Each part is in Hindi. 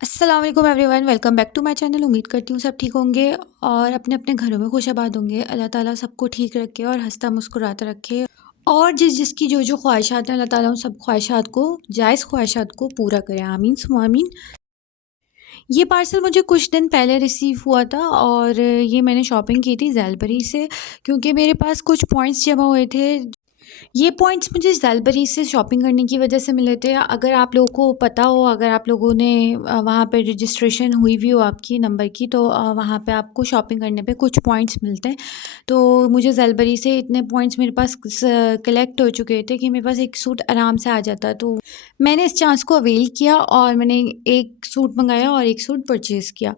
अस्सलाम वालेकुम everyone, welcome back to my channel. उम्मीद करती हूँ सब ठीक होंगे और अपने अपने घरों में खुशआबाद होंगे। अल्लाह ताला सबको ठीक रखे और हंसता मुस्कुराता रखे। और जिसकी जो जो ख्वाहिशात हैं, अल्लाह ताला उन सब ख्वाहिशात को, जायज़ ख्वाहिशात को पूरा करे। आमीन सुम्मा आमीन। ये पार्सल मुझे कुछ दिन पहले रिसीव हुआ था और ये मैंने शॉपिंग की थी ज़ेलबरी से, क्योंकि मेरे पास कुछ पॉइंट्स जमा हुए थे। ये पॉइंट्स मुझे ज़ेलबरी से शॉपिंग करने की वजह से मिले थे। अगर आप लोगों को पता हो, अगर आप लोगों ने वहाँ पे रजिस्ट्रेशन हुई भी हो आपकी नंबर की, तो वहाँ पे आपको शॉपिंग करने पे कुछ पॉइंट्स मिलते हैं। तो मुझे ज़ेलबरी से इतने पॉइंट्स मेरे पास कलेक्ट हो चुके थे कि मेरे पास एक सूट आराम से आ जाता। तो मैंने इस चांस को अवेल किया और मैंने एक सूट मंगाया और एक सूट परचेज़ किया।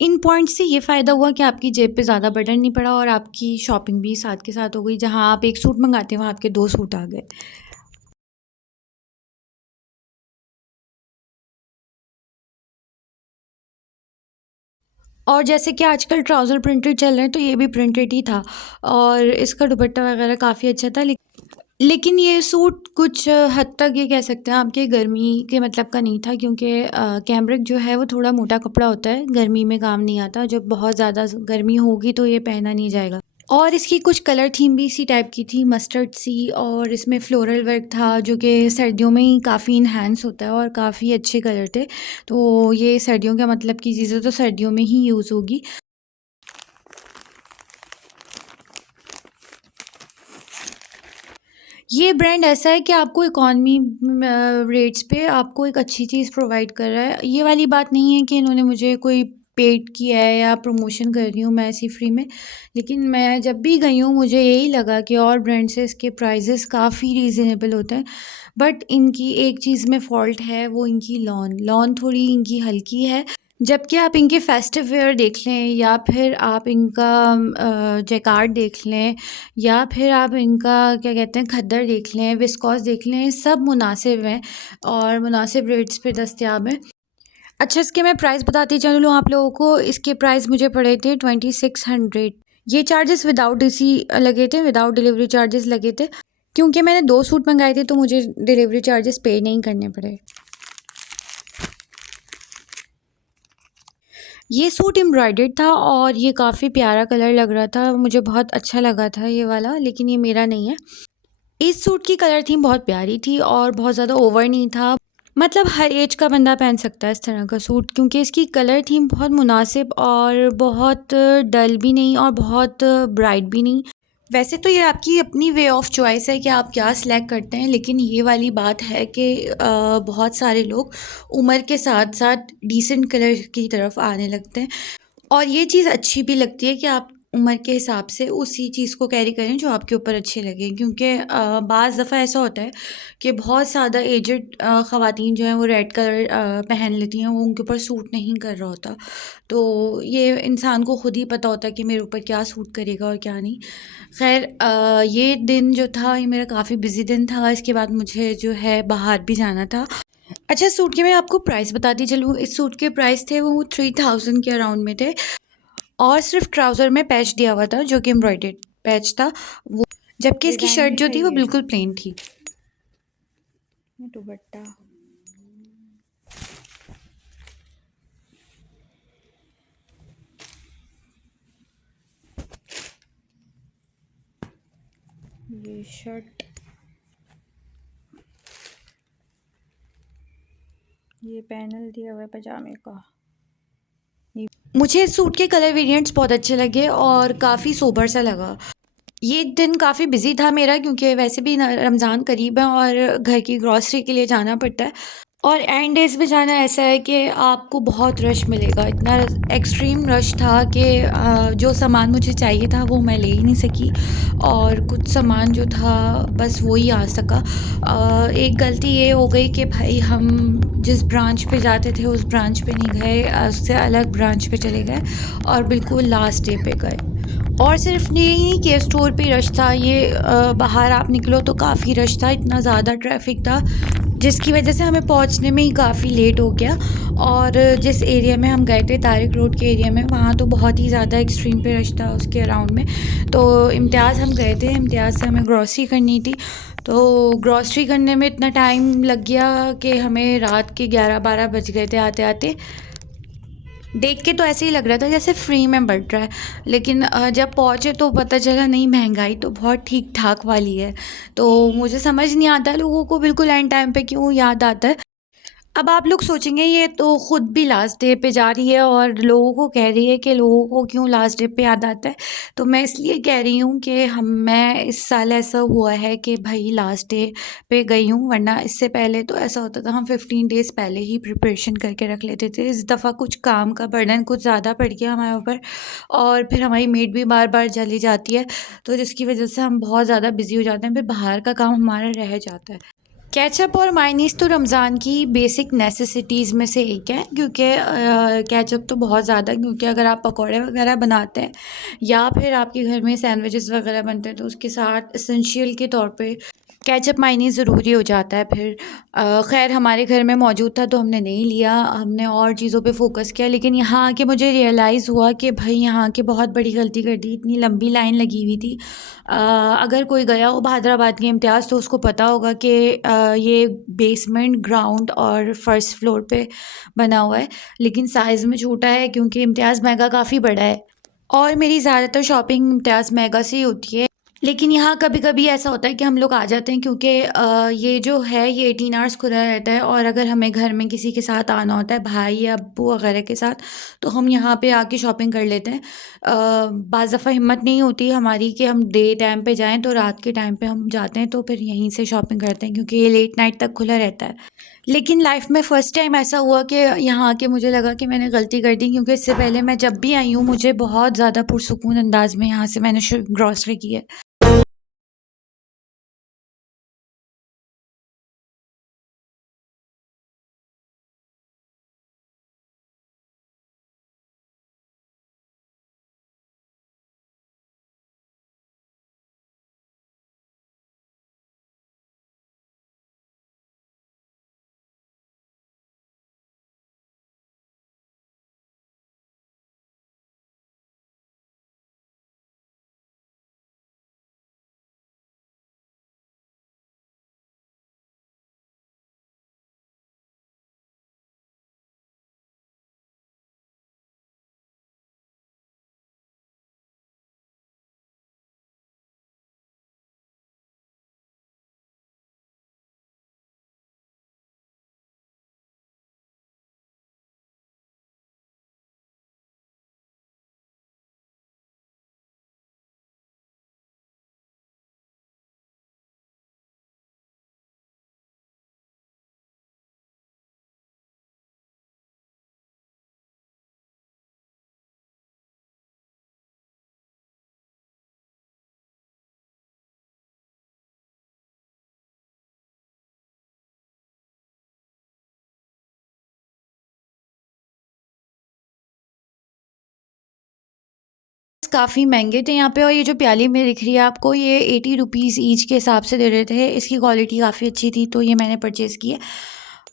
इन पॉइंट्स से ये फ़ायदा हुआ कि आपकी जेब पे ज़्यादा बर्डन नहीं पड़ा और आपकी शॉपिंग भी साथ के साथ हो गई। जहाँ आप एक सूट मंगाते हैं, वहाँ आपके 2 सूट आ गए। और जैसे कि आजकल ट्राउज़र प्रिंटेड चल रहे हैं, तो ये भी प्रिंटेड ही था और इसका दुपट्टा वगैरह काफ़ी अच्छा था। लेकिन ये सूट कुछ हद तक ये कह सकते हैं आपके गर्मी के मतलब का नहीं था, क्योंकि कैमरिक जो है वो थोड़ा मोटा कपड़ा होता है, गर्मी में काम नहीं आता। जब बहुत ज़्यादा गर्मी होगी तो ये पहना नहीं जाएगा। और इसकी कुछ कलर थीम भी इसी टाइप की थी, मस्टर्ड सी, और इसमें फ्लोरल वर्क था जो कि सर्दियों में ही काफ़ी इन्हांस होता है और काफ़ी अच्छे कलर थे। तो ये सर्दियों का मतलब की चीज़ें तो सर्दियों में ही यूज़ होगी। ये ब्रांड ऐसा है कि आपको इकॉनमी रेट्स पे आपको एक अच्छी चीज़ प्रोवाइड कर रहा है। ये वाली बात नहीं है कि इन्होंने मुझे कोई पेड किया है या प्रमोशन कर रही हूँ मैं ऐसी फ्री में। लेकिन मैं जब भी गई हूँ मुझे यही लगा कि और ब्रांड से इसके प्राइसेस काफ़ी रीज़नेबल होते हैं। बट इनकी एक चीज़ में फ़ॉल्ट है, वो इनकी लॉन थोड़ी इनकी हल्की है। जबकि आप इनके फेस्टिव वेयर देख लें या फिर आप इनका जैकार्ड देख लें या फिर आप इनका क्या कहते हैं खद्दर देख लें, विस्कॉस देख लें, सब मुनासिब हैं और मुनासिब रेट्स पे दस्तयाब हैं। अच्छा, इसके मैं प्राइस बताती चलूँ आप लोगों को। इसके प्राइस मुझे पड़े थे 2600। ये चार्जेस विदाउट इसी लगे थे, विदाउट डिलीवरी चार्जेस लगे थे। क्योंकि मैंने 2 सूट मँगाए थे तो मुझे डिलीवरी चार्जेस पे नहीं करने पड़े। ये सूट एम्ब्रॉयडर्ड था और ये काफ़ी प्यारा कलर लग रहा था, मुझे बहुत अच्छा लगा था ये वाला, लेकिन ये मेरा नहीं है। इस सूट की कलर थीम बहुत प्यारी थी और बहुत ज़्यादा ओवर नहीं था। मतलब हर एज का बंदा पहन सकता है इस तरह का सूट, क्योंकि इसकी कलर थीम बहुत मुनासिब और बहुत डल भी नहीं और बहुत ब्राइट भी नहीं। वैसे तो ये आपकी अपनी वे ऑफ चॉइस है कि आप क्या सिलेक्ट करते हैं, लेकिन ये वाली बात है कि बहुत सारे लोग उम्र के साथ साथ डिसेंट कलर की तरफ आने लगते हैं और ये चीज़ अच्छी भी लगती है कि आप उम्र के हिसाब से उसी चीज़ को कैरी करें जो आपके ऊपर अच्छे लगे। क्योंकि बाज़ दफ़ा ऐसा होता है कि बहुत ज़्यादा एजड ख़वातीन जो हैं वो रेड कलर पहन लेती हैं, वो उनके ऊपर सूट नहीं कर रहा होता। तो ये इंसान को खुद ही पता होता है कि मेरे ऊपर क्या सूट करेगा और क्या नहीं। ख़ैर, ये दिन जो था ये मेरा काफ़ी बिज़ी दिन था। इसके बाद मुझे जो है बाहर भी जाना था। अच्छा, सूट के मैं आपको प्राइस बताती चलूँ। इस सूट के प्राइस थे वो 3000 के अराउंड में थे और सिर्फ ट्राउज़र में पैच दिया हुआ था जो कि एम्ब्रॉयडर्ड पैच था वो, जबकि इसकी डिज़ाइन शर्ट भी जो थी सही वो है। बिल्कुल प्लेन थी। दुपट्टा ये शर्ट, ये पैनल दिया हुआ है पजामे का। मुझे इस सूट के कलर वेरिएंट्स बहुत अच्छे लगे और काफ़ी सोबर सा लगा। ये दिन काफ़ी बिज़ी था मेरा, क्योंकि वैसे भी रमज़ान करीब है और घर की ग्रॉसरी के लिए जाना पड़ता है। और एंड डेज़ में जाना ऐसा है कि आपको बहुत रश मिलेगा, इतना एक्सट्रीम रश था कि जो सामान मुझे चाहिए था वो मैं ले ही नहीं सकी और कुछ सामान जो था बस वो ही आ सका। एक गलती ये हो गई कि भाई हम जिस ब्रांच पे जाते थे उस ब्रांच पे नहीं गए, उससे अलग ब्रांच पे चले गए और बिल्कुल लास्ट डे पे गए। और सिर्फ यही नहीं कि स्टोर पे रश था, ये बाहर आप निकलो तो काफ़ी रश था, इतना ज़्यादा ट्रैफिक था जिसकी वजह से हमें पहुंचने में ही काफ़ी लेट हो गया। और जिस एरिया में हम गए थे तारिक रोड के एरिया में, वहाँ तो बहुत ही ज़्यादा एक्सट्रीम पे रश था उसके अराउंड में। तो इम्तियाज़ हम गए थे, इम्तियाज़ से हमें ग्रॉसरी करनी थी। तो ग्रॉसरी करने में इतना टाइम लग गया कि हमें रात के 11-12 बज गए थे आते आते। देख के तो ऐसे ही लग रहा था जैसे फ्री में बट रहा है, लेकिन जब पहुँचे तो पता चला नहीं, महंगाई तो बहुत ठीक ठाक वाली है। तो मुझे समझ नहीं आता लोगों को बिल्कुल एंड टाइम पे क्यों याद आता है। अब आप लोग सोचेंगे ये तो खुद भी लास्ट डे पे जा रही है और लोगों को कह रही है कि लोगों को क्यों लास्ट डे पे याद आता है। तो मैं इसलिए कह रही हूँ कि मैं इस साल ऐसा हुआ है कि भाई लास्ट डे पे गई हूँ, वरना इससे पहले तो ऐसा होता था हम 15 डेज़ पहले ही प्रिपरेशन करके रख लेते थे। इस दफ़ा कुछ काम का बर्डन कुछ ज़्यादा पड़ गया हमारे ऊपर, और फिर हमारी मेड भी बार बार चली जाती है, तो जिसकी वजह से हम बहुत ज़्यादा बिजी हो जाते हैं, फिर बाहर का काम हमारा रह जाता है। केचप और मायनीज़ तो रमज़ान की बेसिक नेसेसिटीज़ में से एक है, क्योंकि केचप तो बहुत ज़्यादा, क्योंकि अगर आप पकौड़े वगैरह बनाते हैं या फिर आपके घर में सैंडविचेस वगैरह बनते हैं तो उसके साथ एसेंशियल के तौर पे केचप मायनीज़ ज़रूरी हो जाता है। फिर खैर हमारे घर में मौजूद था तो हमने नहीं लिया, हमने और चीज़ों पे फ़ोकस किया। लेकिन यहाँ आके मुझे रियलाइज़ हुआ कि भाई यहाँ आके बहुत बड़ी गलती कर दी, इतनी लंबी लाइन लगी हुई थी। अगर कोई गया हो हैदराबाद के इम्तियाज़ तो उसको पता होगा कि ये बेसमेंट, ग्राउंड और फर्स्ट फ्लोर पे बना हुआ है, लेकिन साइज़ में छोटा है क्योंकि इम्तियाज़ मेगा काफ़ी बड़ा है और मेरी ज़्यादातर शॉपिंग इम्तियाज़ मेगा से ही होती है। लेकिन यहाँ कभी-कभी ऐसा होता है कि हम लोग आ जाते हैं, क्योंकि ये जो है ये 18 आवर्स खुला रहता है, और अगर हमें घर में किसी के साथ आना होता है, भाई या अब्बू वगैरह के साथ, तो हम यहाँ पे आके शॉपिंग कर लेते हैं। बाज़ दफ़ा हिम्मत नहीं होती हमारी कि हम डे टाइम पे जाएँ, तो रात के टाइम पे हम जाते हैं, तो फिर यहीं से शॉपिंग करते हैं क्योंकि ये लेट नाइट तक खुला रहता है। लेकिन लाइफ़ में फ़र्स्ट टाइम ऐसा हुआ कि यहाँ आके मुझे लगा कि मैंने गलती कर दी, क्योंकि इससे पहले मैं जब भी आई हूँ मुझे बहुत ज़्यादा पुरसुकून अंदाज़ में यहाँ से मैंने ग्रॉसरी की है। काफ़ी महँगे थे यहाँ पे, और ये जो प्याली में दिख रही है आपको, ये 80 रुपीज़ ईच के हिसाब से दे रहे थे। इसकी क्वालिटी काफ़ी अच्छी थी तो ये मैंने परचेज़ की है।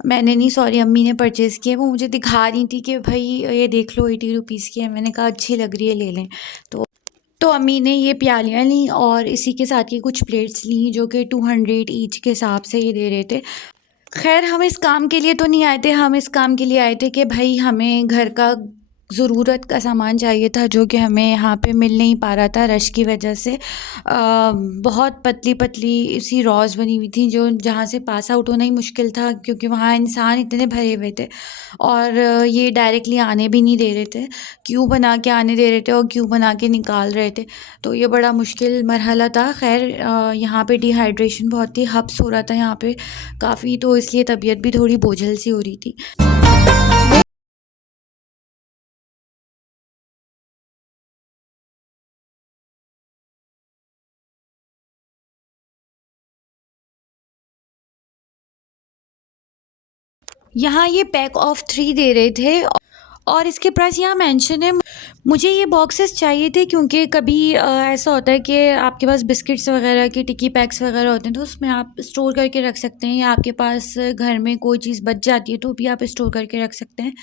मैंने नहीं, सॉरी, अम्मी ने परचेज़ की है। वो मुझे दिखा रही थी कि भाई ये देख लो 80 रुपीज़ की है। मैंने कहा अच्छी लग रही है, ले लें। तो अम्मी ने ये प्यालियाँ लीं और इसी के साथ ये कुछ प्लेट्स लीं जो कि 200 ईच के हिसाब से ये दे रहे थे। खैर हम इस काम के लिए तो नहीं आए थे, हम इस काम के लिए आए थे कि भाई हमें घर का ज़रूरत का सामान चाहिए था, जो कि हमें यहाँ पे मिल नहीं पा रहा था रश की वजह से। बहुत पतली-पतली सी रॉज़ बनी हुई थी जो जहाँ से पास आउट होना ही मुश्किल था, क्योंकि वहाँ इंसान इतने भरे हुए थे, और ये डायरेक्टली आने भी नहीं दे रहे थे। क्यू बना के आने दे रहे थे और क्यू बना के निकाल रहे थे। तो ये बड़ा मुश्किल मरहला था। खैर यहाँ पे डिहाइड्रेशन बहुत थी, हब्स हो रहा था यहाँ पे काफ़ी, तो इसलिए तबीयत भी थोड़ी बोझिल सी हो रही थी। यहाँ ये पैक ऑफ 3 दे रहे थे, और इसके प्राइस यहाँ मेंशन है। मुझे ये बॉक्सेस चाहिए थे क्योंकि कभी ऐसा होता है कि आपके पास बिस्किट्स वगैरह के टिक्की पैक्स वगैरह होते हैं तो उसमें आप स्टोर करके रख सकते हैं, या आपके पास घर में कोई चीज़ बच जाती है तो भी आप स्टोर करके रख सकते हैं।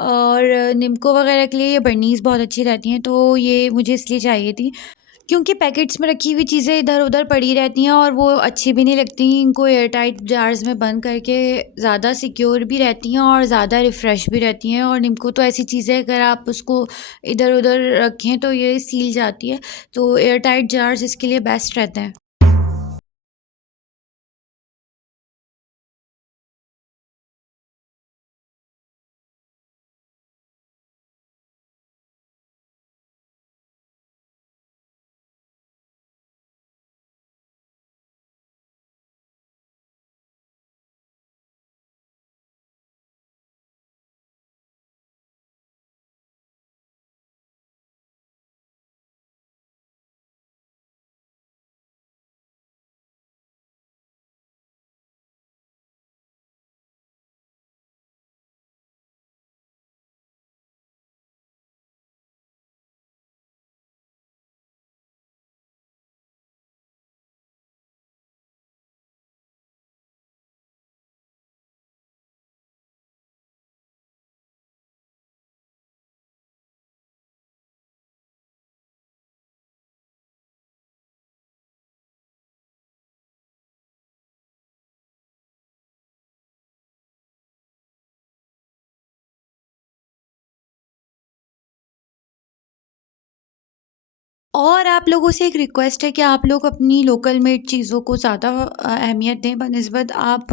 और निम्को वगैरह के लिए ये बर्नीज़ बहुत अच्छी रहती हैं, तो ये मुझे इसलिए चाहिए थी क्योंकि पैकेट्स में रखी हुई चीज़ें इधर-उधर पड़ी रहती हैं और वो अच्छी भी नहीं लगती। इनको एयर टाइट जार्स में बंद करके ज़्यादा सिक्योर भी रहती हैं और ज़्यादा रिफ़्रेश भी रहती हैं। और निम्को तो ऐसी चीज़ है, अगर आप उसको इधर-उधर रखें तो ये सील जाती है, तो एयर टाइट जार्स इसके लिए बेस्ट रहते हैं। और आप लोगों से एक रिक्वेस्ट है कि आप लोग अपनी लोकल मेड चीज़ों को ज़्यादा अहमियत दें बनिस्बत आप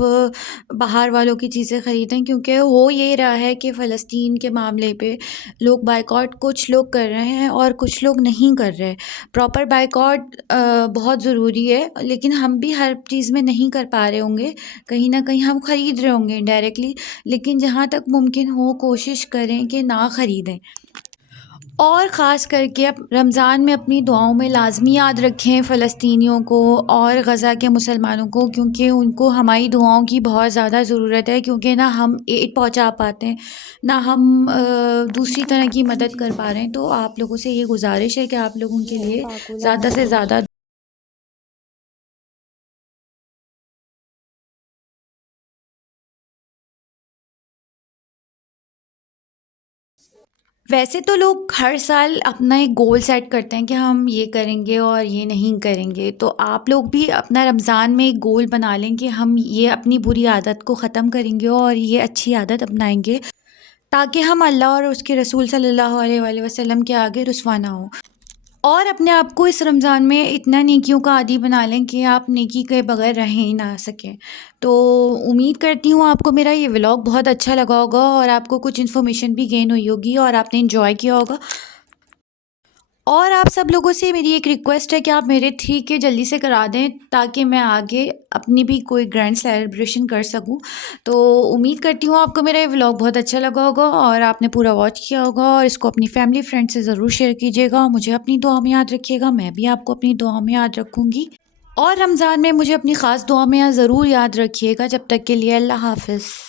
बाहर वालों की चीज़ें ख़रीदें, क्योंकि हो ये रहा है कि फ़लस्तीन के मामले पे लोग बायकॉट कुछ लोग कर रहे हैं और कुछ लोग नहीं कर रहे। प्रॉपर बायकॉट बहुत ज़रूरी है, लेकिन हम भी हर चीज़ में नहीं कर पा रहे होंगे, कहीं न कहीं हम ख़रीद रहे होंगे इनडायरेक्टली, लेकिन जहाँ तक मुमकिन हो कोशिश करें कि ना ख़रीदें। और ख़ास करके अब रमज़ान में अपनी दुआओं में लाज़मी याद रखें फ़लस्तीनियों को और गज़ा के मुसलमानों को, क्योंकि उनको हमारी दुआओं की बहुत ज़्यादा ज़रूरत है, क्योंकि ना हम एड पहुंचा पाते हैं, ना हम दूसरी तरह की मदद कर पा रहे हैं। तो आप लोगों से ये गुज़ारिश है कि आप लोग उनके ये है लिए पाकुला ज़्यादा से मैंगोज़। ज़्यादा। वैसे तो लोग हर साल अपना एक गोल सेट करते हैं कि हम ये करेंगे और ये नहीं करेंगे, तो आप लोग भी अपना रमज़ान में एक गोल बना लें कि हम ये अपनी बुरी आदत को ख़त्म करेंगे और ये अच्छी आदत अपनाएंगे, ताकि हम अल्लाह और उसके रसूल सल्लल्लाहु अलैहि वसल्लम के आगे रुस्वा ना हो। और अपने आप को इस रमज़ान में इतना नेकियों का आदी बना लें कि आप नेकी के बगैर रह ही ना सकें। तो उम्मीद करती हूँ आपको मेरा ये व्लॉग बहुत अच्छा लगा होगा और आपको कुछ इन्फॉर्मेशन भी गेन हुई होगी और आपने एंजॉय किया होगा। और आप सब लोगों से मेरी एक रिक्वेस्ट है कि आप मेरे 3K जल्दी से करा दें, ताकि मैं आगे अपनी भी कोई ग्रैंड सेलिब्रेशन कर सकूं। तो उम्मीद करती हूँ आपको मेरा ये व्लॉग बहुत अच्छा लगा होगा और आपने पूरा वॉच किया होगा, और इसको अपनी फैमिली फ्रेंड से ज़रूर शेयर कीजिएगा। मुझे अपनी दुआ में याद रखिएगा, मैं भी आपको अपनी दुआ में याद रखूँगी। और रमज़ान में मुझे अपनी ख़ास दुआ में ज़रूर याद रखिएगा। जब तक के लिए अल्लाह हाफ़िज़।